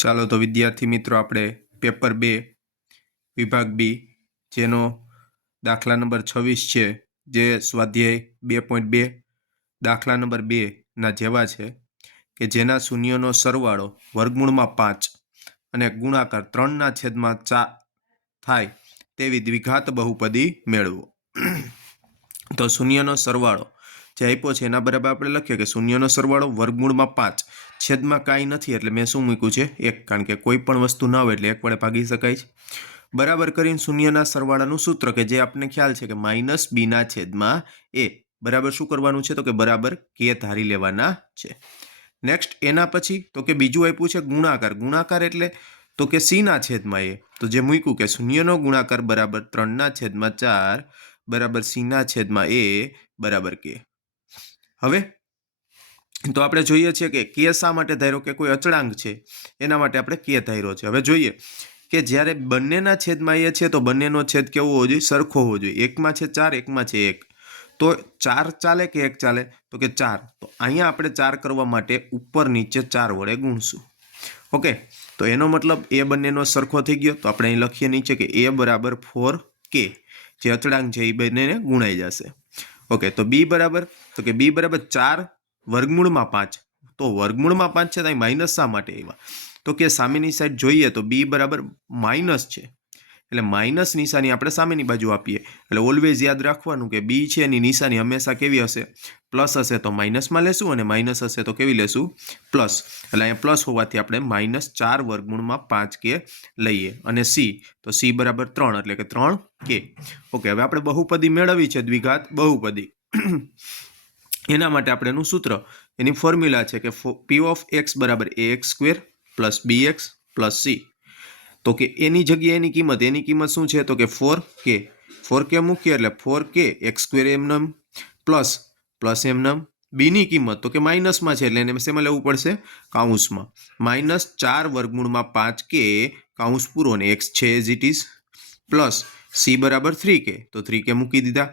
ચાલો તો વિદ્યાર્થી મિત્રો આપણે પેપર 2 વિભાગ બી જેનો દાખલા નંબર 26 છે જે સ્વાધ્યાય 2.2 દાખલા નંબર 2 ના જેવા છે કે જેના શૂન્યનો સરવાળો વર્ગમૂળમાં 5 અને ગુણાકાર 3/4 થાય તેવી દ્વિઘાત બહુપદી મેળવો। તો શૂન્યનો સરવાળો જે આપ્યો છે એના બરાબર આપણે લખીએ કે શૂન્યનો સરવાળો વર્ગમૂળમાં 5 છેદમાં કાંઈ નથી એટલે મેં શું મૂક્યું છે 1, કારણ કે કોઈ પણ વસ્તુ ના હોય એટલે 1 વડે ભાગી શકાય છે। બરાબર કરીને શૂન્યના સરવાળાનું સૂત્ર કે જે આપણને ખ્યાલ છે કે -b/a બરાબર શું કરવાનું છે તો કે બરાબર k ધારી લેવાના છે। નેક્સ્ટ એના પછી તો કે બીજું આપ્યું છે ગુણાકાર। ગુણાકાર એટલે તો કે c/a તો જે મૂક્યું કે શૂન્યનો ગુણાકાર બરાબર 3/4 બરાબર c/a બરાબર k। હવે તો આપણે જોઈએ છીએ કે k શા માટે ધાર્યો કે કોઈ અચળાંક છે એના માટે આપણે k ધાર્યો છે। હવે જોઈએ કે જ્યારે બંનેના છેદમાં a છે તો બંનેનો છેદ કેવો હોવો જોઈએ સરખો હોવો જોઈએ। 1/4 1/1 તો 4 ચાલે કે 1 ચાલે તો કે 4 તો અહીંયા આપણે 4 કરવા માટે ઉપર નીચે 4 વડે ગુણશું। ઓકે તો એનો મતલબ એ બંનેનો સરખો થઈ ગયો તો આપણે અહીં લખીએ નીચે કે a બરાબર 4k જે અચળાંક છે એ બંનેને ગુણાઈ જશે। ઓકે તો b બરાબર તો કે b બરાબર 4 વર્ગમૂળમાં 5 તો વર્ગમૂળમાં 5 છે તો અહીં માઇનસ શા માટે આવ્યા તો કે સામેની સાઈડ જોઈએ તો b બરાબર માઇનસ છે એટલે માઇનસ નિશાની આપણે સામેની બાજુ આપીએ એટલે ઓલવેઝ યાદ રાખવાનું કે b છે એની નિશાની હંમેશા કેવી હશે પ્લસ હશે તો માઇનસમાં લેશું અને માઇનસ હશે તો કેવી લેશું પ્લસ। એટલે અહીંયા પ્લસ હોવાથી આપણે -4 વર્ગમૂળમાં 5k લઈએ અને c તો c બરાબર 3 એટલે કે 3k। ઓકે હવે આપણે બહુપદી મેળવી છે દ્વિઘાત બહુપદી એના માટે આપણે એનું સૂત્ર એની ફોર્મ્યુલા છે કે p of x બરાબર ax² + bx + c તો કે એની જગ્યાએ એની કિંમત શું છે તો કે 4k મૂકીએ એટલે 4k x² એમનેમ પ્લસ એમનેમ b ની કિંમત તો કે માઇનસમાં છે એટલે એને શેમાં લેવું પડશે કાઉન્સમાં -4 વર્ગમૂળમાં 5k કાઉન્સ પૂરો ને x છે as it is plus c બરાબર 3k તો 3k મૂકી દીધા।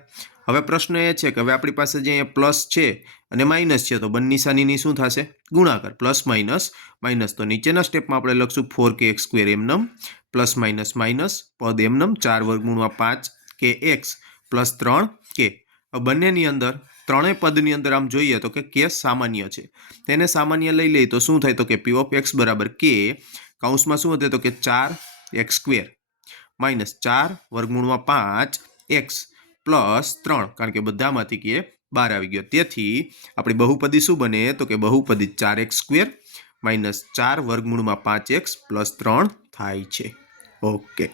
હવે પ્રશ્ન એ છે કે હવે આપણી પાસે જે અહીંયા પ્લસ છે અને માઇનસ છે તો બંને નિશાનીની શું થશે ગુણાકાર પ્લસ માઇનસ તો નીચેના સ્ટેપમાં આપણે લખશું 4k x² એમનેમ પ્લસ માઇનસ પદ એમનેમ 4 વર્ગમૂળમાં 5kx પ્લસ 3k। બંનેની અંદર ત્રણેય પદની અંદર આમ જોઈએ તો કે k સામાન્ય છે તેને સામાન્ય લઈ લઈએ તો શું થાય તો કે p of x બરાબર k કાઉન્સમાં શું હશે તો કે 4x² માઇનસ 4 વર્ગમૂળમાં 5x પ્લસ 3 કારણ કે બધામાંથી કે બહાર આવી ગયો તેથી આપણી બહુપદી શું બને તો કે બહુપદી 4x² - 4 વર્ગમૂળમાં 5x પ્લસ 3 થાય છે। ઓકે।